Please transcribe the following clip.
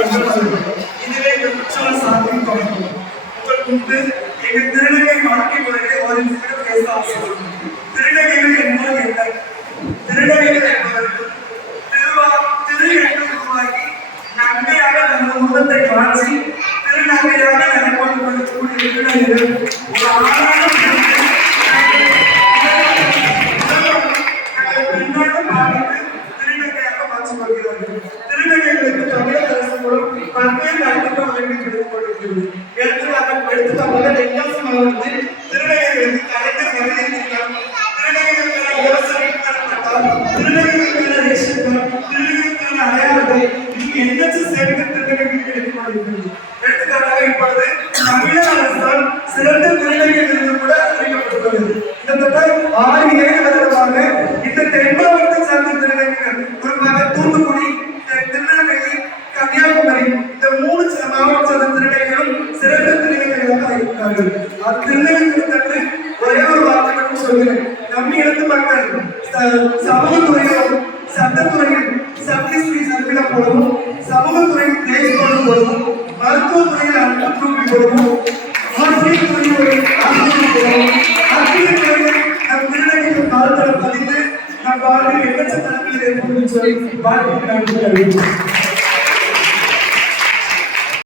இதுவே இந்த குற்ற சாதனை தொடங்கும். உங்கள் முன்பு எங்கள் திருநங்கை வாழ்க்கை முறையை ஒரு நிமிடம் பேச ஆசைப்படுகிறோம். திருநங்கைகள் என்பது என்ன? திருநங்கைகள் என்பதற்கு திரு என்று உருவாக்கி நன்மையாக நம்ம முகத்தை மாற்றி திருநங்கையாக நடமாடி கொள்ளக்கூடிய திருநங்கைகள் ஒரு ஆளான பெண்ணாக மாறிட்டு திருநங்கையாக மாற்றிக் கொள்கிறார்கள். திருநங்கைகளுக்கு தமிழக அரசு மூலம் பல்வேறு நலத்திட்டம் கிடைத்துக் கொண்டிருக்கிறது. எடுத்துக்காட்டாக என்எஸ்எம் அவர்கள் திருநங்கைகளுக்கு கலைஞர் வரவேற்கிறார். திருநங்கைகளுக்கான இலவச திருநங்கைகளுக்கான ரேஷன் கார்டு, திருநங்கைகளுக்கான அடையாளத்தை எண்ணற்ற சேவைகள் திருநங்கைகளுக்கு கிடைத்துக் கொண்டிருக்கிறது. எடுத்துக்காட்டாக இப்பொழுது தமிழக அரசால் சிறந்த திருநங்கை விருது கூட அறிவிக்கப்பட்டுள்ளது. கிட்டத்தட்ட 6-7 வருடமாக இந்த தென் மாவட்டத்தை சார்ந்த திருநங்கைகள், குறிப்பாக தூத்துக்குடி, திருநெல்வேலி, கன்னியாகுமரி இந்த 3 மாவட்ட சார்ந்த திருநங்கைகளும் சிறந்த திருநங்கைகளாக இருக்கிறார்கள். அது திருநங்கைகளுக்கு ஒரே ஒரு வார்த்தை மட்டும் சொல்கிறேன். நம்ம இனத்து மக்கள் சமூகத்துறையிலும் சட்டத்துறையில் சர்வீஸ் சர்வீல போடவும், சமூகத்துறையில் பிளேஸ் போடவும், மருத்துவத்துறையில் அன்புத்தூக்கி போடவும், ஆசிரியர் துறையில் ஆசிரியர் போடவும், அரசியல் துறையில் நம் திருநங்கைகள் காலத்தில் பதிந்து நம் வாழ்வில் எண்ணற்ற தலைமையில் ஏற்படும் சொல்லி வாழ்க்கை